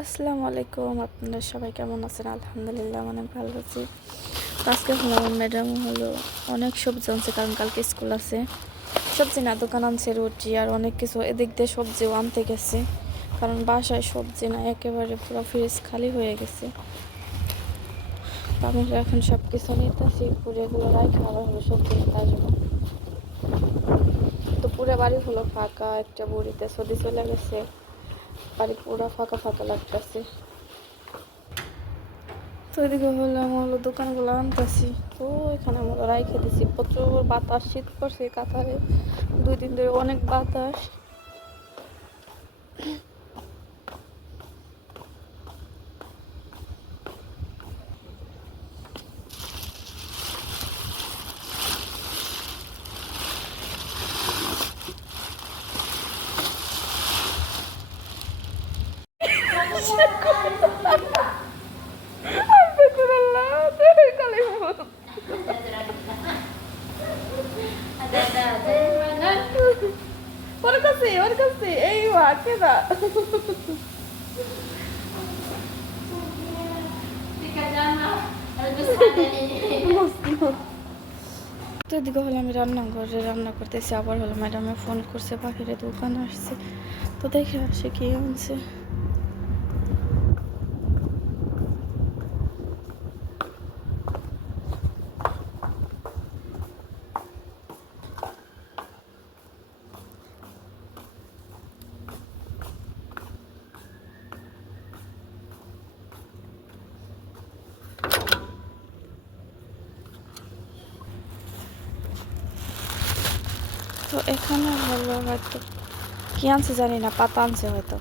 আসসালামু আলাইকুম, আপনারা সবাই কেমন আছেন? আলহামদুলিল্লাহ অনেক ভালো আছি। তো আজকে হলো আমার ম্যাডাম হলো অনেক সবজি আনছে, কারণ কালকে স্কুল আছে। সবজি না, দোকান আনছে, রুটি আর অনেক কিছু। এদিক দিয়ে সবজিও আনতে গেছে, কারণ বাসায় সবজি না, একেবারে পুরো ফ্রিজ খালি হয়ে গেছে। তো আমি এখন সব কিছু নিতেছি, পুরেগুলো রাখা আবার হলো সবজি নিতে আসবো। তো পুরো বাড়ি হলো ফাঁকা, একটা বুড়িতে সর্দি চলে গেছে, বাড়ি পুরো ফাঁকা ফাঁকা লাগতেছে। তো এদিকে হলো আমি হলো দোকানগুলো আনতেছি। তো এখানে আমরা রাইখে দিছি, প্রচুর বাতাস, শীত পড়ছে কাতারে, 2 দিন ধরে অনেক বাতাস। ওর কাছে এই কেদা তো এদিকে হলো আমি রান্নাঘরে রান্না করতেছি, আবার হলো ম্যাডামে ফোন করছে, পাখিরে দোকান আসছে। তো দেখে আসে কি আনছে। তো এখানে হলো হয়তো কি আনছে জানি না, পাতা আনছে হয়তো।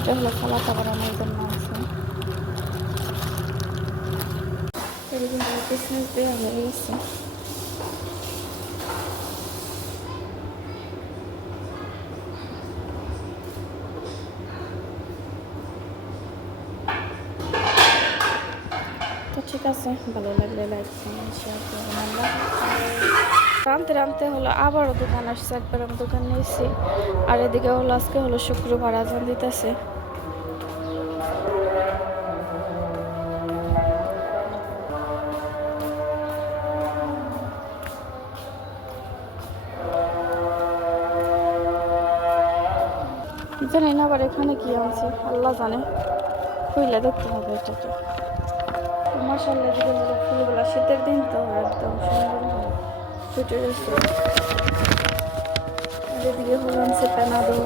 এটা হলো সালাদ বানানোর জন্য আছে। এরকম কিসমিস দেওয়া হয়ে গেছে। তো ঠিক আছে, ভালো লাগলে লাইক কমেন্ট শেয়ার করবেন। আমরা রানতে রানতে হলো আবারও দোকান আসছে, একবার আমি দোকান নিয়েছি। আর এদিকে হলো আজকে হলো শুক্রবার, আজান দিতেছে। জানি না আবার এখানে কি আনছে, আল্লাহ জানে, খুইলে দেখতে হবে এটাকে। মাশাআল্লাহ, এদিকে হলো ফুলগুলা, শীতের দিন তো একদম সুন্দর ফুটে গেছে। আর এদিকে হলো আনছে পেনাদোল।